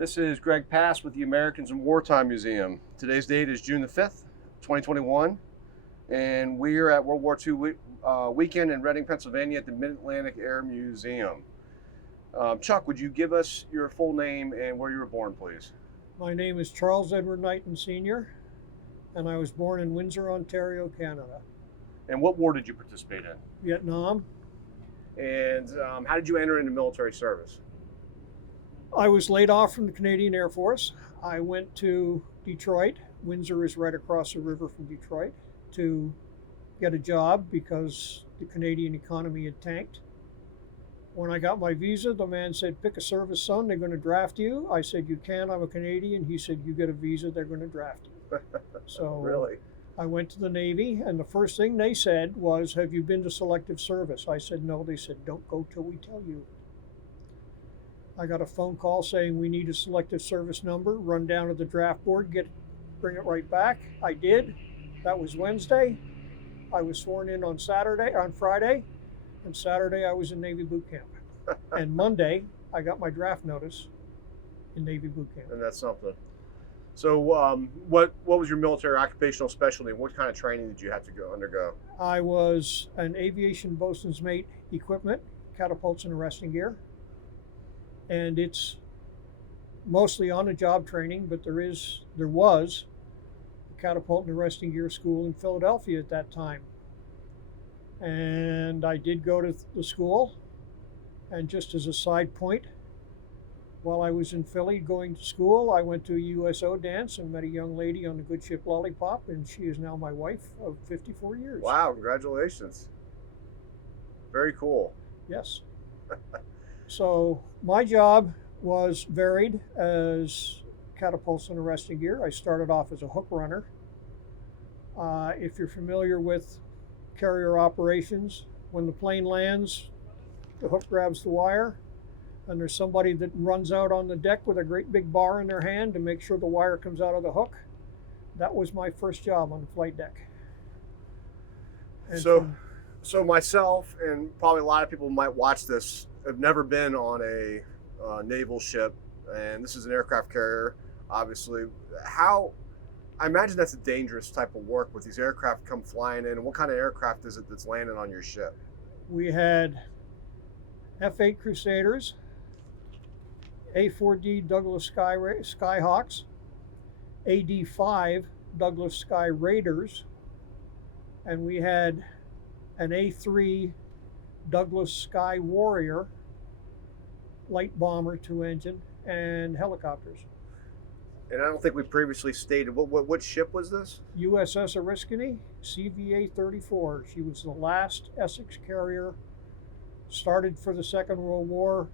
This is Greg Pass with the Americans in Wartime Museum. Today's date is June the 5th, 2021, and we're at World War II weekend in Reading, Pennsylvania at the Mid-Atlantic Air Museum. Chuck, would you give us your full name and where you were born, please? My name is Charles Edward Knighton Sr., and I was born in Windsor, Ontario, Canada. And what war did you participate in? Vietnam. And how did you enter into military service? I was laid off from the Canadian Air Force. I went to Detroit. Windsor is right across the river from Detroit, to get a job because the Canadian economy had tanked. When I got my visa, the man said, "Pick a service, son, they're going to draft you." I said, "You can't, I'm a Canadian." He said, "You get a visa, they're going to draft you." So Really? I went to the Navy, and the first thing they said was, "Have you been to selective service?" I said, "No." They said, "Don't go till we tell you." I got a phone call saying we need a selective service number. Run down to the draft board, bring it right back. I did. That was Wednesday. I was sworn in on Friday, and Saturday I was in Navy boot camp. And Monday I got my draft notice in Navy boot camp. And that's something. So, what was your military occupational specialty? What kind of training did you have to undergo? I was an aviation bosun's mate equipment, catapults and arresting gear. And it's mostly on-the-job training, but there was a catapult and arresting gear school in Philadelphia at that time. And I did go to the school, and just as a side point, while I was in Philly going to school, I went to a USO dance and met a young lady on the good ship Lollipop, and she is now my wife of 54 years. Wow, congratulations. Very cool. Yes. So my job was varied as catapults and arresting gear. I started off as a hook runner. If you're familiar with carrier operations, when the plane lands, the hook grabs the wire, and there's somebody that runs out on the deck with a great big bar in their hand to make sure the wire comes out of the hook. That was my first job on the flight deck. And So myself and probably a lot of people might watch this have never been on a naval ship, and this is an aircraft carrier, obviously. I imagine that's a dangerous type of work with these aircraft come flying in. And what kind of aircraft is it that's landing on your ship? We had F-8 Crusaders, A-4D Douglas Skyhawks, AD-5 Douglas Sky Raiders, and we had an A-3 Douglas Sky Warrior, light bomber, 2-engine, and helicopters. And I don't think we previously stated, what ship was this? USS Oriskany, CVA-34. She was the last Essex carrier, started for the Second World War,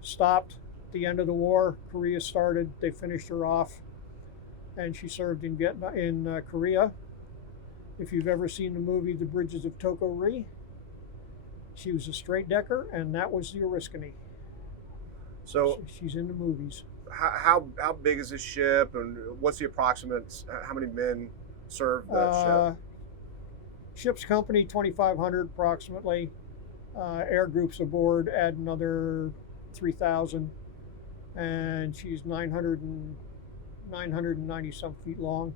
stopped at the end of the war. Korea started, they finished her off, and she served in Korea. If you've ever seen the movie The Bridges of Toko-Ri, she was a straight decker, and that was the Oriskany. So she's in the movies. How big is this ship, and what's the approximate? How many men serve that ship? Ship's company 2,500 approximately. Air groups aboard add another 3,000, and she's 990 some feet long.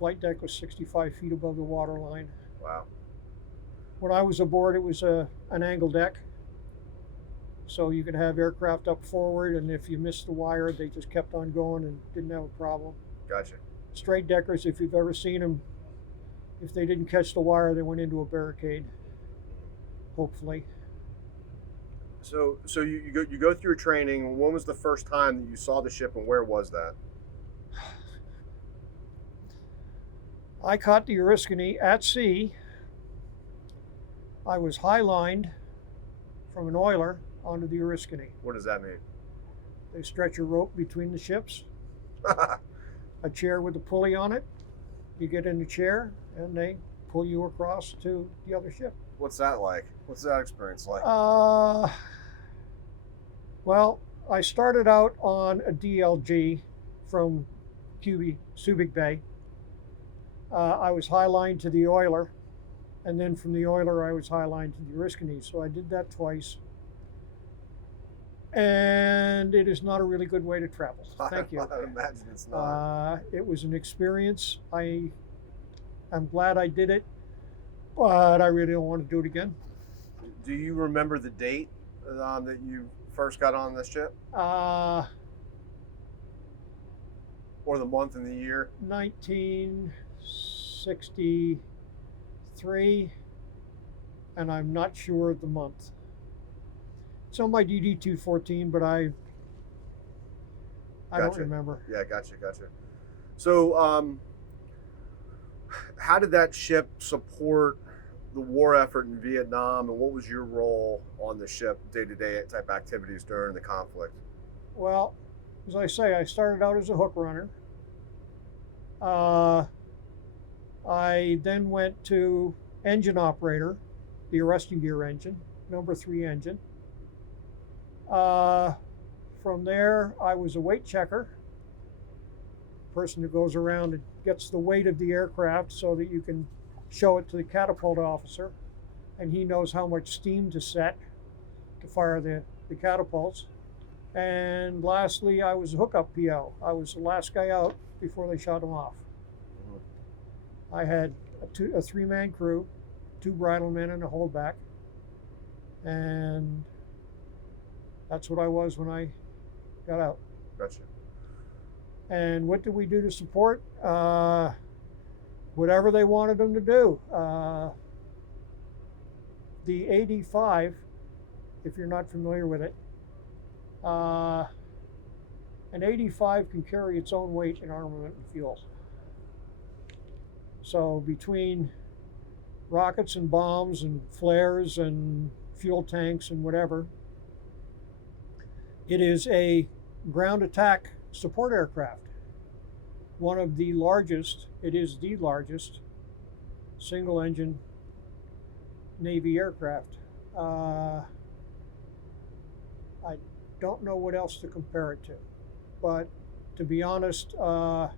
Flight deck was 65 feet above the water line. Wow. When I was aboard, it was an angle deck. So you could have aircraft up forward, and if you missed the wire, they just kept on going and didn't have a problem. Gotcha. Straight deckers, if you've ever seen them, if they didn't catch the wire, they went into a barricade, hopefully. So you go through your training. When was the first time that you saw the ship, and where was that? I caught the Oriskany at sea. I was high-lined from an oiler onto the Oriskany. What does that mean? They stretch a rope between the ships, a chair with a pulley on it. You get in the chair, and they pull you across to the other ship. What's that like? What's that experience like? Well, I started out on a DLG from Subic Bay. I was high-lined to the oiler, and then from the oiler I was high-lined to the Oriskany. So I did that twice. and it is not a really good way to travel. Thank you. I imagine it's not. It was an experience. I'm glad I did it, but I really don't want to do it again. Do you remember the date that you first got on this ship, Uh, or the month and the year? 1963, and I'm not sure of the month. It's on my DD 214, but I don't Gotcha. remember. Yeah, gotcha. So, how did that ship support the war effort in Vietnam, and what was your role on the ship, day-to-day type activities during the conflict? Well, as I say, I started out as a hook runner. I then went to engine operator, the arresting gear engine, number 3 engine. From there, I was a weight checker, person who goes around and gets the weight of the aircraft so that you can show it to the catapult officer, and he knows how much steam to set to fire the catapults. And lastly, I was a hookup PO. I was the last guy out before they shot him off. I had a 3-man crew, 2 bridle men and a holdback, and that's what I was when I got out. Gotcha. And what did we do to support? Whatever they wanted them to do. The AD-5, if you're not familiar with it, an AD-5 can carry its own weight in armament and fuel. So between rockets and bombs and flares and fuel tanks and whatever, it is a ground attack support aircraft. One of the largest, it is the largest single engine Navy aircraft. I don't know what else to compare it to, but to be honest, an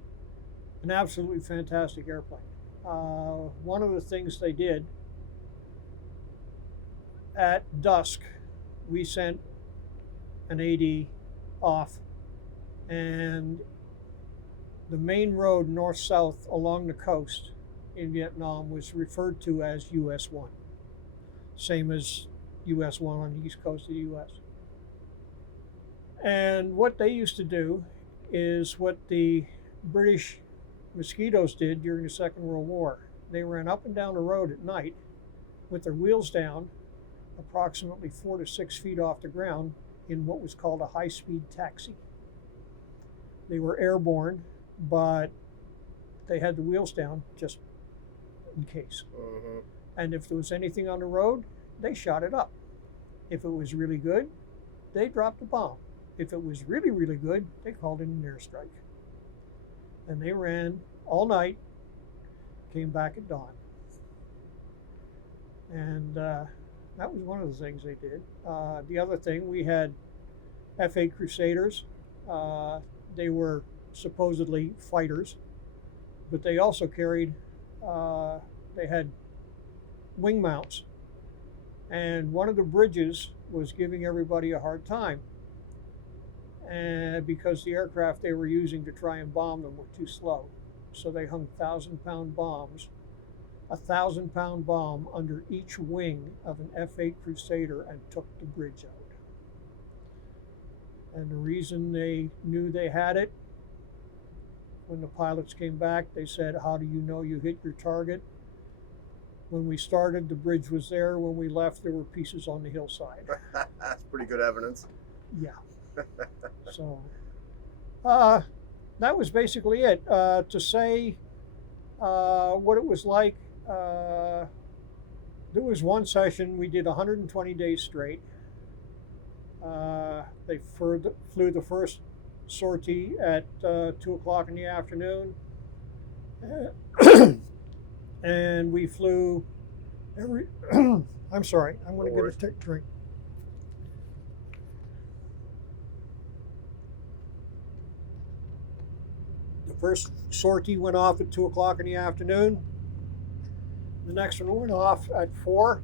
absolutely fantastic airplane. One of the things they did at dusk, we sent an AD off, and the main road north-south along the coast in Vietnam was referred to as US 1, same as US 1 on the east coast of the US. And what they used to do is what the British mosquitoes did during the Second World War. They ran up and down the road at night with their wheels down, approximately 4 to 6 feet off the ground, in what was called a high-speed taxi. They were airborne, but they had the wheels down just in case. And if there was anything on the road, they shot it up. If it was really good, they dropped a bomb. If it was really, really good, they called it an airstrike. And they ran all night, came back at dawn. And that was one of the things they did. The other thing, we had F-8 Crusaders. They were supposedly fighters, but they also carried, they had wing mounts. And one of the bridges was giving everybody a hard time, and because the aircraft they were using to try and bomb them were too slow. So they hung 1,000-pound bombs, a 1,000-pound bomb under each wing of an F-8 Crusader, and took the bridge out. And the reason they knew they had it, when the pilots came back, they said, "How do you know you hit your target?" When we started, the bridge was there. When we left, there were pieces on the hillside. That's pretty good evidence. Yeah. So that was basically it. To say what it was like, there was one session we did 120 days straight. They flew the first sortie at 2 o'clock in the afternoon. And we flew every, I'm sorry, I'm going to get a drink. The first sortie went off at 2 o'clock in the afternoon. The next one went off at 4.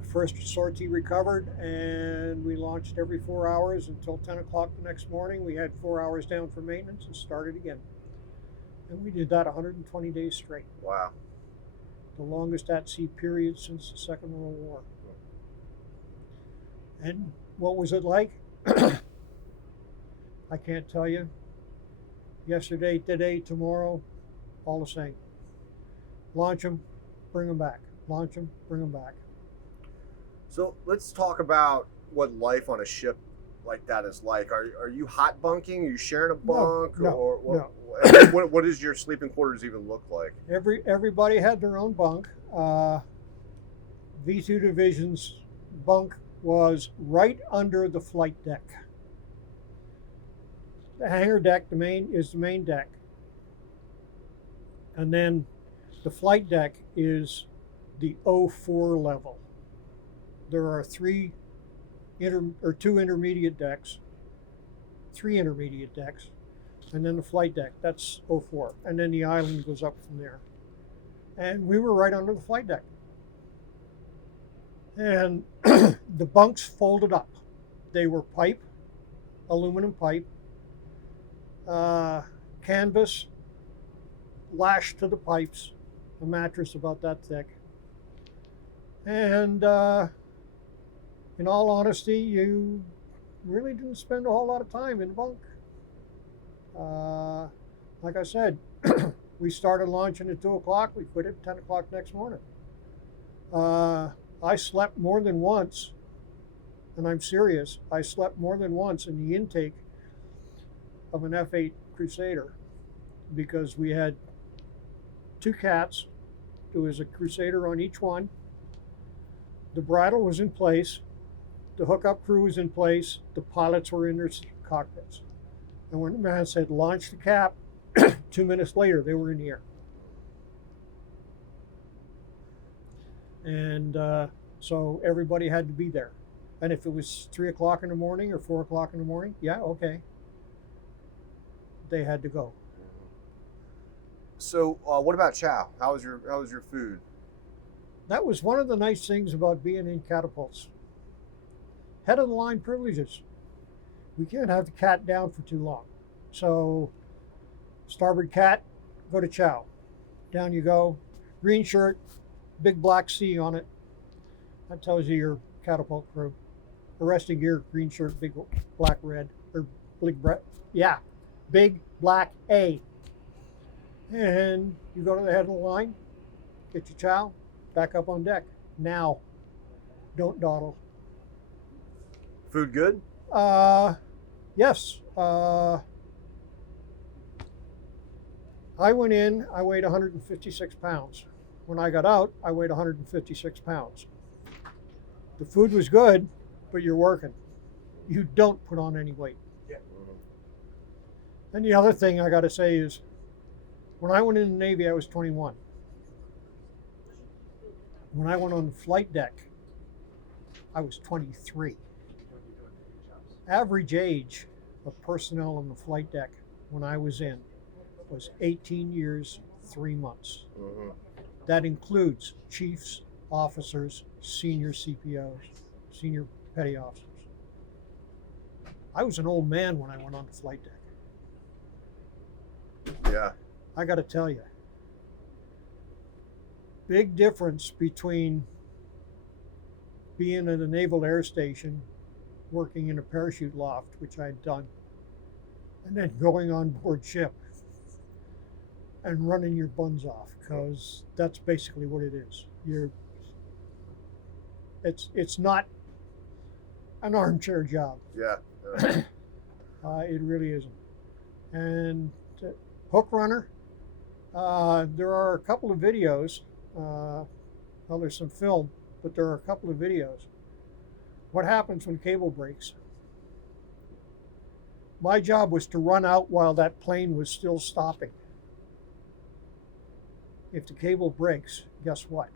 The first sortie recovered, and we launched launched every 4 hours until 10 o'clock the next morning. We had 4 hours down for maintenance and started again. And we did that 120 days straight. Wow. The longest at sea period since the Second World War. And what was it like? I can't tell you. Yesterday, today, tomorrow, all the same. Launch them, bring them back. Launch them, bring them back. So let's talk about what life on a ship like that is like. Are you hot bunking? Are you sharing a bunk? No, or no. What does your sleeping quarters even look like? Everybody had their own bunk. V2 Division's bunk was right under the flight deck. The hangar deck, is the main deck. And then the flight deck is the 04 level. There are two intermediate decks, 3 intermediate decks, and then the flight deck, that's 04. And then the island goes up from there. And we were right under the flight deck. And the bunks folded up. They were pipe, aluminum pipe, canvas lashed to the pipes, a mattress about that thick. And in all honesty, you really didn't spend a whole lot of time in the bunk. Like I said, we started launching at 2 o'clock. We quit at 10 o'clock next morning. I slept more than once, and I'm serious. I slept more than once in the intake of an F-8 Crusader because we had 2 cats. There was a Crusader on each one. The bridle was in place. The hookup crew was in place. The pilots were in their cockpits. And when the man said, launch the cap, 2 minutes later, they were in the air. And so everybody had to be there. And if it was 3 o'clock in the morning or 4 o'clock in the morning, yeah, okay. They had to go. So what about chow? How was your food? That was one of the nice things about being in catapults. Head of the line privileges. We can't have the cat down for too long. So starboard cat, go to chow. Down you go. Green shirt, big black C on it. That tells you your catapult crew. Arresting gear, green shirt, big black red, or big black A. And you go to the head of the line, get your chow, back up on deck. Now, don't dawdle. Food good? Yes. I went in, I weighed 156 pounds. When I got out, I weighed 156 pounds. The food was good, but you're working. You don't put on any weight. Yeah. And the other thing I got to say is, when I went in the Navy, I was 21. When I went on the flight deck, I was 23. Average age of personnel on the flight deck when I was in was 18 years, 3 months. Mm-hmm. That includes chiefs, officers, senior CPOs, senior petty officers. I was an old man when I went on the flight deck. Yeah. I got to tell you, big difference between being at a naval air station, working in a parachute loft, which I'd done, and then going on board ship and running your buns off, because that's basically what it is. It's not an armchair job. Yeah. It really isn't. And hook runner, there are a couple of videos. Well, there's some film, but there are a couple of videos. What happens when cable breaks? My job was to run out while that plane was still stopping. If the cable breaks, guess what?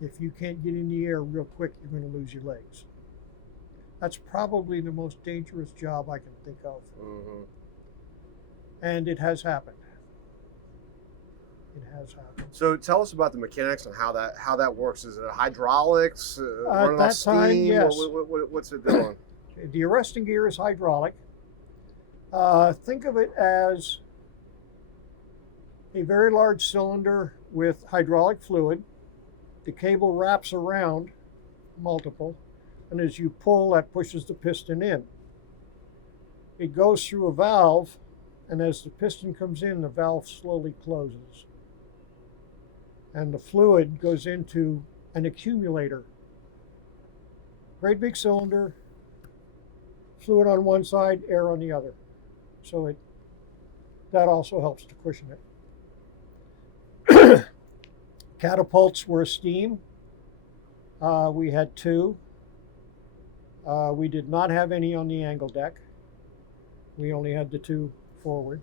If you can't get in the air real quick, you're going to lose your legs. That's probably the most dangerous job I can think of. Mm-hmm. And it has happened. It has happened. So tell us about the mechanics and how that works. Is it hydraulics? At Running off that time, steam? yes. What's it doing? The arresting gear is hydraulic. Think of it as a very large cylinder with hydraulic fluid. The cable wraps around multiple, and as you pull, that pushes the piston in. It goes through a valve, and as the piston comes in, the valve slowly closes. And the fluid goes into an accumulator. Great big cylinder, fluid on one side, air on the other. So that also helps to cushion it. Catapults were steam. We had two. We did not have any on the angle deck. We only had the two forward.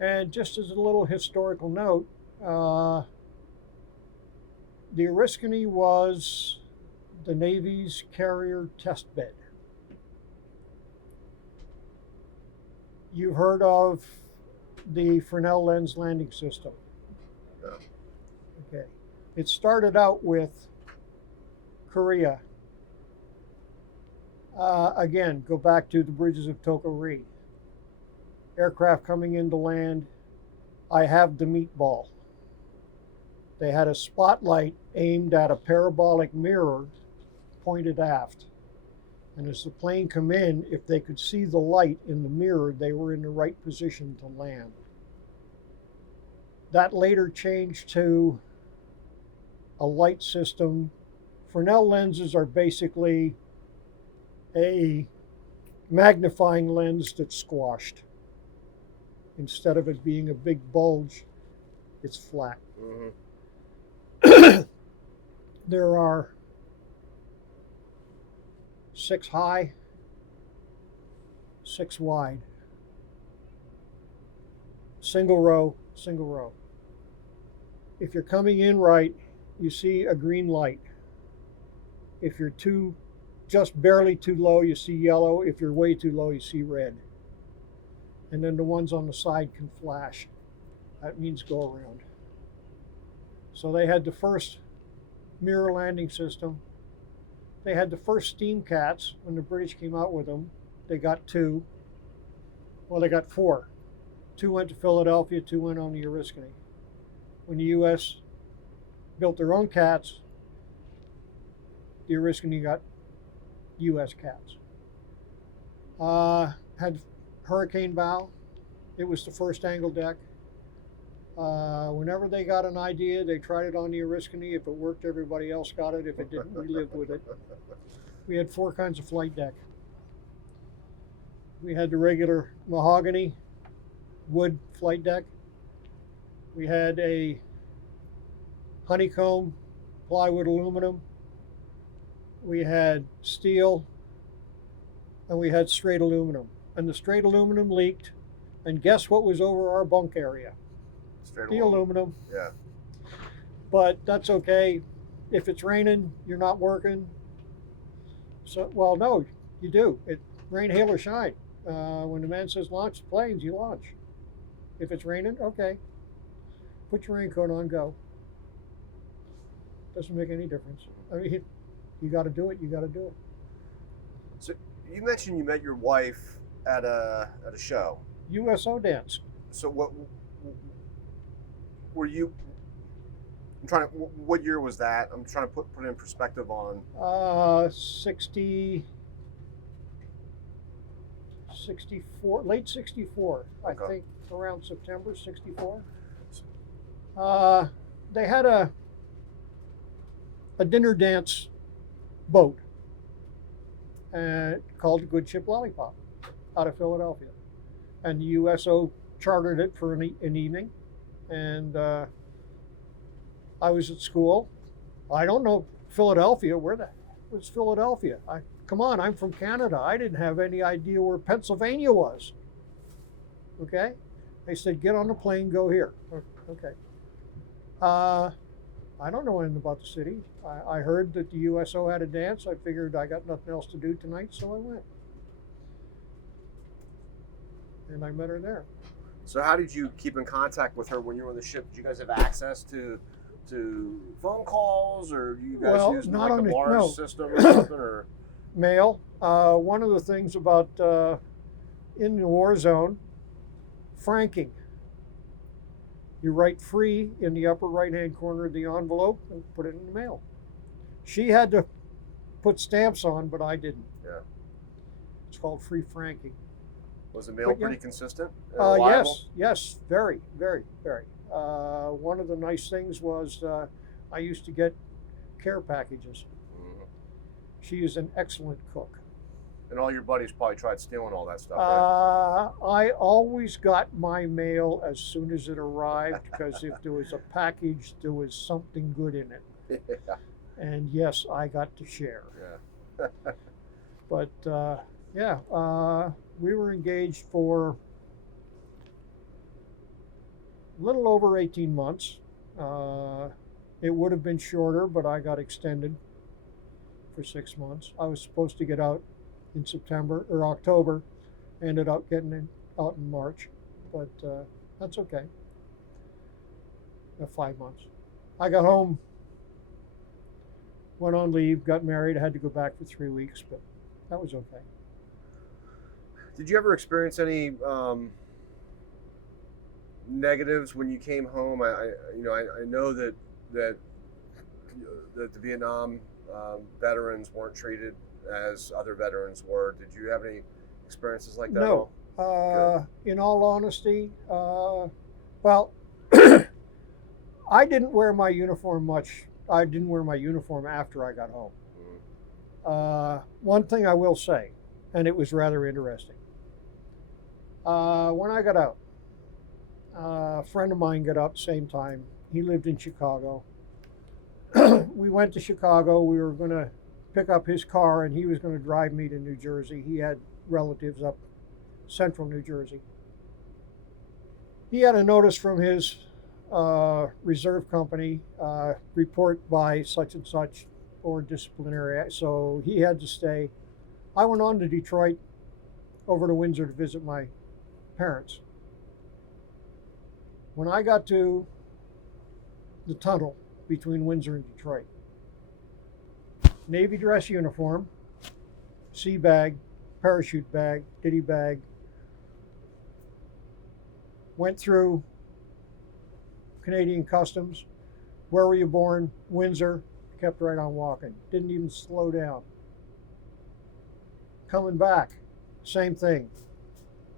And just as a little historical note, the Oriskany was the Navy's carrier test bed. You've heard of the Fresnel lens landing system. Yeah. Okay. It started out with Korea. Again, go back to the bridges of Tokori. Aircraft coming into land. I have the meatball. They had a spotlight aimed at a parabolic mirror pointed aft. And as the plane come in, if they could see the light in the mirror, they were in the right position to land. That later changed to a light system. Fresnel lenses are basically a magnifying lens that's squashed. Instead of it being a big bulge, it's flat. Mm-hmm. There are 6 high, 6 wide. Single row, single row. If you're coming in right, you see a green light. If you're just barely too low, you see yellow. If you're way too low, you see red. And then the ones on the side can flash. That means go around. So they had the first mirror landing system. They had the first steam cats when the British came out with them. They got 2. Well, they got 4. 2 went to Philadelphia, 2 went on the Oriskany. When the U.S. built their own cats, the Oriskany got U.S. cats. Had hurricane bow. It was the first angle deck. Whenever they got an idea, they tried it on the Oriskany. If it worked, everybody else got it. If it didn't, we lived with it. We had 4 kinds of flight deck. We had the regular mahogany wood flight deck. We had a honeycomb plywood aluminum. We had steel, and we had straight aluminum. And the straight aluminum leaked, and guess what was over our bunk area? The aluminum. Yeah. But that's okay. If it's raining, you're not working. So, well, no, you do. It rain, hail, or shine. When the man says launch the planes, you launch. If it's raining, okay. Put your raincoat on, go. Doesn't make any difference. I mean, you got to do it. You got to do it. So you mentioned you met your wife at a show. USO dance. So what were you? I'm trying to. What year was that? I'm trying to put it in perspective on. 64, late 64, Okay. I think, around September 64. They had a dinner dance boat called the Good Ship Lollipop out of Philadelphia. And the USO chartered it for an evening. And I was at school. I don't know Philadelphia. Where the heck was Philadelphia? Come on, I'm from Canada. I didn't have any idea where Pennsylvania was. Okay? They said, get on the plane, go here. Okay. I don't know anything about the city. I heard that the USO had a dance. I figured I got nothing else to do tonight, so I went. And I met her there. So how did you keep in contact with her when you were on the ship? Did you guys have access to phone calls, or you guys Well, use not like on a the Mars no system or something? Or mail. One of the things about in the war zone, franking. You write free in the upper right-hand corner of the envelope and put it in the mail. She had to put stamps on, but I didn't. yeah, It's called free franking. was the mail But, yeah. pretty consistent and reliable? Yes, very, very, very. One of the nice things was I used to get care packages. Mhm. She is an excellent cook. And all your buddies probably tried stealing all that stuff, right? I always got my mail as soon as it arrived because if there was a package, there was something good in it. Yeah. And yes, I got to share. Yeah. But yeah, we were engaged for a little over 18 months. It would have been shorter, but I got extended for 6 months. I was supposed to get out in September or October, ended up getting out in March, but that's okay. 5 months. I got home, went on leave, got married. I had to go back for 3 weeks, but that was okay. Did you ever experience any negatives when you came home? I know that the Vietnam veterans weren't treated as other veterans were. Did you have any experiences like that? No. In all honesty, well, I didn't wear my uniform much. I didn't wear my uniform after I got home. One thing I will say, and it was rather interesting. When I got out, a friend of mine got out same time. He lived in Chicago. We went to Chicago. We were going to pick up his car, and he was going to drive me to New Jersey. He had relatives up central New Jersey. He had a notice from his reserve company, report by such and such or disciplinary. So he had to stay. I went on to Detroit, over to Windsor to visit my parents. When I got to the tunnel between Windsor and Detroit, Navy dress uniform, sea bag, parachute bag, ditty bag, went through Canadian Customs. Where were you born? Windsor. Kept right on walking. Didn't even slow down. Coming back, same thing.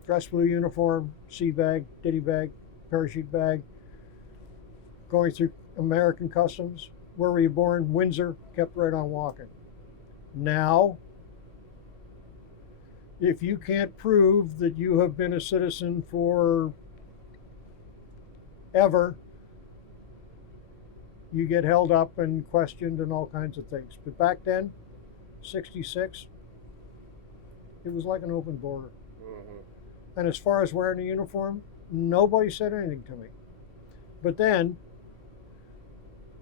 Dress blue uniform, sea bag, ditty bag, parachute bag. Going through American Customs. Where were you born? Windsor. Kept right on walking. Now, if you can't prove that you have been a citizen for ever, you get held up and questioned and all kinds of things. But back then, 66, it was like an open border. Mm-hmm. And as far as wearing a uniform, nobody said anything to me. But then,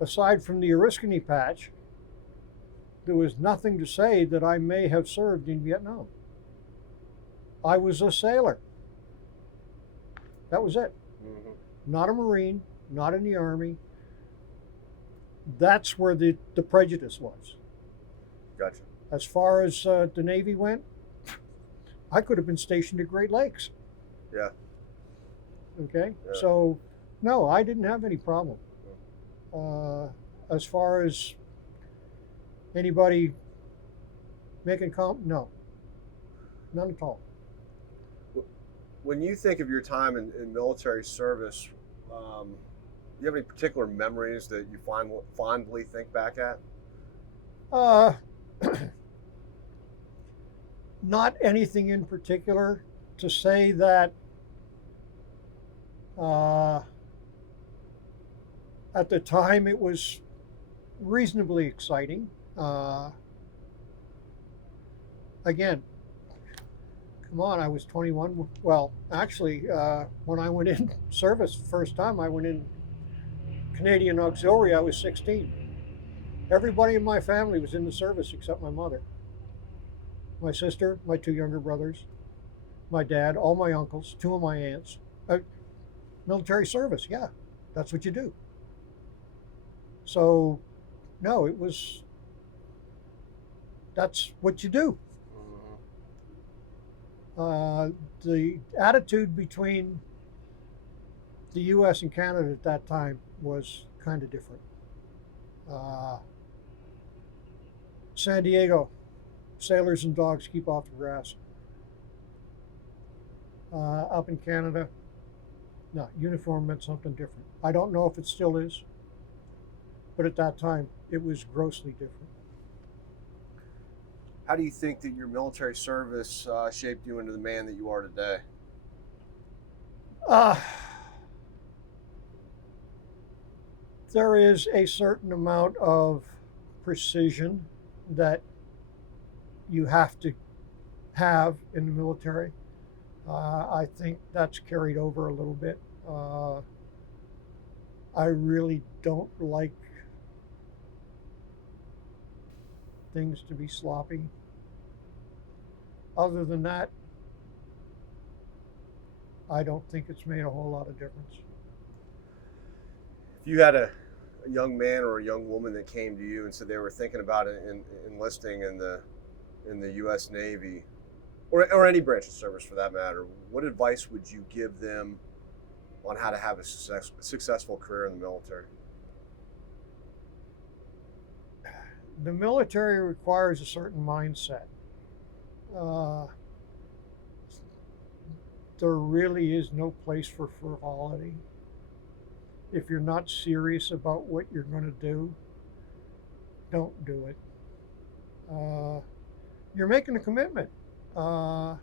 aside from the Oriskany patch, there was nothing to say that I may have served in Vietnam. I was a sailor. That was it. Mm-hmm. Not a Marine, not in the Army. That's where the prejudice was. Gotcha. As far as the Navy went, I could have been stationed at Great Lakes. Yeah. Okay? Yeah. So, no, I didn't have any problem. As far as anybody making no, none at all. When you think of your time in military service, do you have any particular memories that you fondly think back at? Not anything in particular. To say that at the time it was reasonably exciting. Again, come on, I was 21. Well, actually, when I went in service first time, I went in Canadian Auxiliary, I was 16. Everybody in my family was in the service except my mother. My sister, my two younger brothers, my dad, all my uncles, two of my aunts. Military service, yeah, that's what you do. So, no, it was that's what you do. Mhm. Uh, the attitude between the U.S. and Canada at that time was kind of different. Uh, San Diego, sailors and dogs keep off the grass. Up in Canada, no, uniform meant something different. I don't know if it still is, but at that time it was grossly different. How do you think that your military service shaped you into the man that you are today? Uh, there is a certain amount of precision that you have to have in the military. I think that's carried over a little bit. I really don't like things to be sloppy. Other than that, I don't think it's made a whole lot of difference. If you had a young man or a young woman that came to you and said they were thinking about enlisting in the U.S. Navy or any branch of service for that matter, what advice would you give them on how to have a successful career in the military? The military requires a certain mindset. Uh, there really is no place for frivolity. If you're not serious about what you're going to do, don't do it. Uh, you're making a commitment. Uh,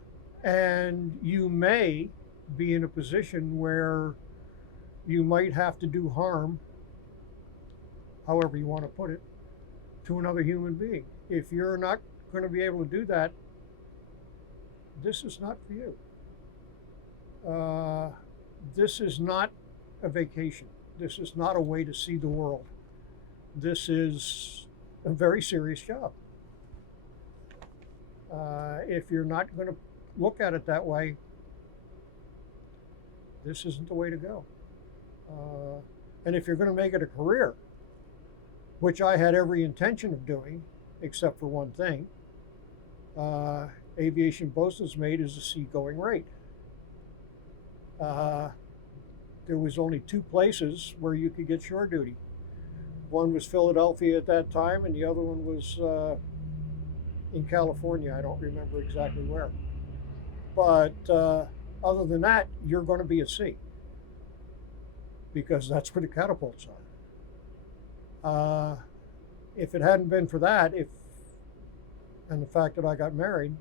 and you may be in a position where you might have to do harm, however you want to put it, to another human being. If you're not going to be able to do that, this is not for you. Uh, this is not a vacation. This is not a way to see the world. This is a very serious job. If you're not going to look at it that way, this isn't the way to go. And if you're going to make it a career, which I had every intention of doing, except for one thing, aviation bosun's mate is a seagoing rate. There was only two places where you could get shore duty. One was Philadelphia at that time, and the other one was in California. I don't remember exactly where. But other than that, you're going to be at sea because that's where the catapults are. If it hadn't been for that, and the fact that I got married,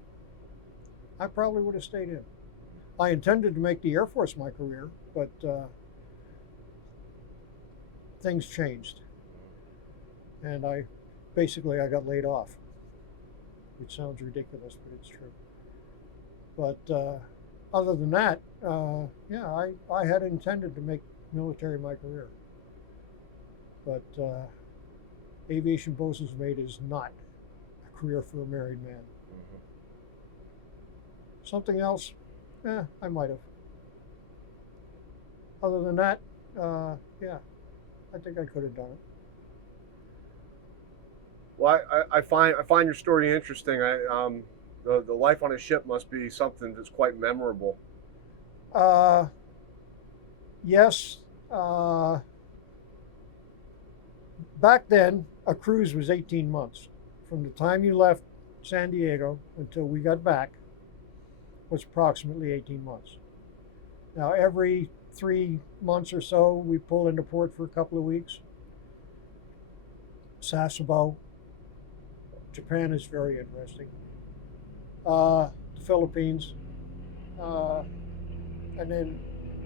I probably would have stayed in. I intended to make the Air Force my career, but things changed, and I got laid off, which sounds ridiculous, but it's true. But other than that, yeah, I had intended to make military my career, but aviation bosun's mate is not a career for a married man. Mm-hmm. Something else, I might have. Other than that, yeah, I think I could have done it. Well, I find your story interesting. The life on a ship must be something that's quite memorable. Uh, yes, uh, back then, a cruise was 18 months. From the time you left San Diego until we got back was approximately 18 months. Now, every 3 months or so, we pull into port for a couple of weeks. Sasebo, Japan is very interesting. The Philippines, uh, and then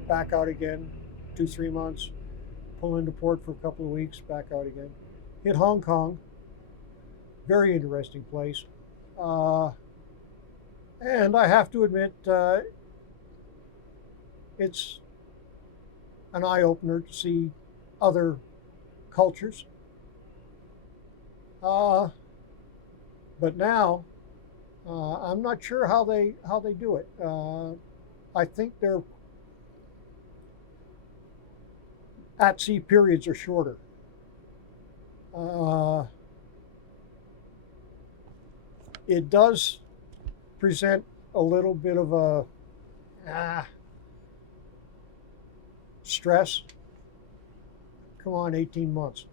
back out again, 2, 3 months, pull into port for a couple of weeks, back out again. Hit Hong Kong, very interesting place. And I have to admit, it's an eye opener to see other cultures. But now, I'm not sure how they do it. I think they're At sea periods are shorter. Uh, it does present a little bit of a stress. Come on, 18 months.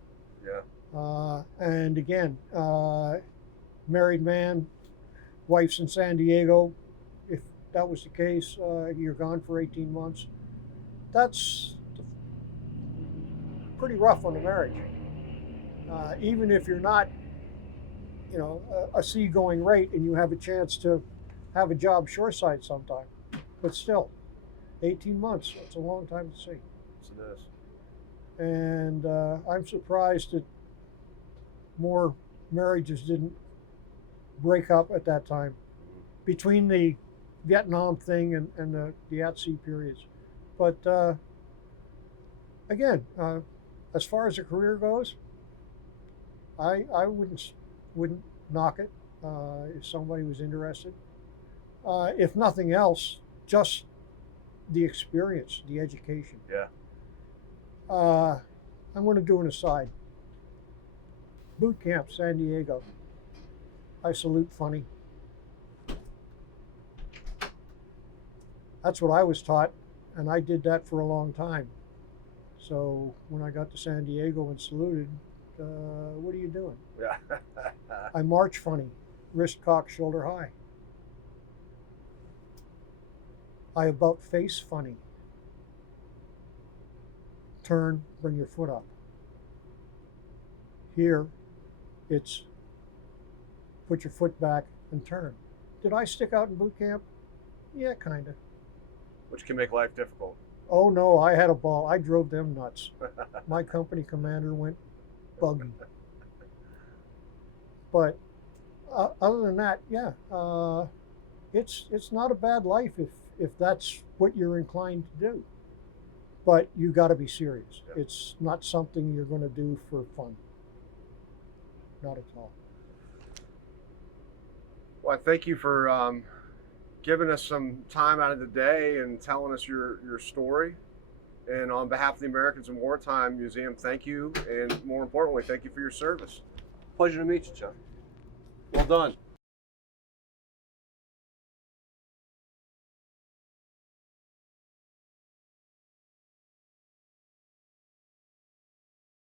Yeah. And again, married man, wife's in San Diego. If that was the case, you're gone for 18 months. That's pretty rough on a marriage. Even if you're not, a seagoing rate and you have a chance to have a job shoreside sometime, but still, 18 months, that's a long time to sea. Yes, it is. And I'm surprised that more marriages didn't break up at that time between the Vietnam thing and the at sea periods. But again, as far as a career goes, I wouldn't knock it if somebody was interested. If nothing else, just the experience, the education. Yeah. I'm going to do an aside. Boot camp, San Diego. I salute funny. That's what I was taught, and I did that for a long time. So when I got to San Diego and saluted, what are you doing? Yeah. I march funny, wrist cocked, shoulder high. I about face funny. Turn, bring your foot up. Here, it's put your foot back and turn. Did I stick out in boot camp? Yeah, kind of. Which can make life difficult. Oh no, I had a ball. I drove them nuts. My company commander went buggy. But other than that, yeah, it's not a bad life if that's what you're inclined to do. But you got to be serious. Yeah. It's not something you're going to do for fun. Not at all. Well, I thank you for giving us some time out of the day and telling us your story. And on behalf of the Americans in Wartime Museum, thank you. And more importantly, thank you for your service. Pleasure to meet you, Chuck. Well done.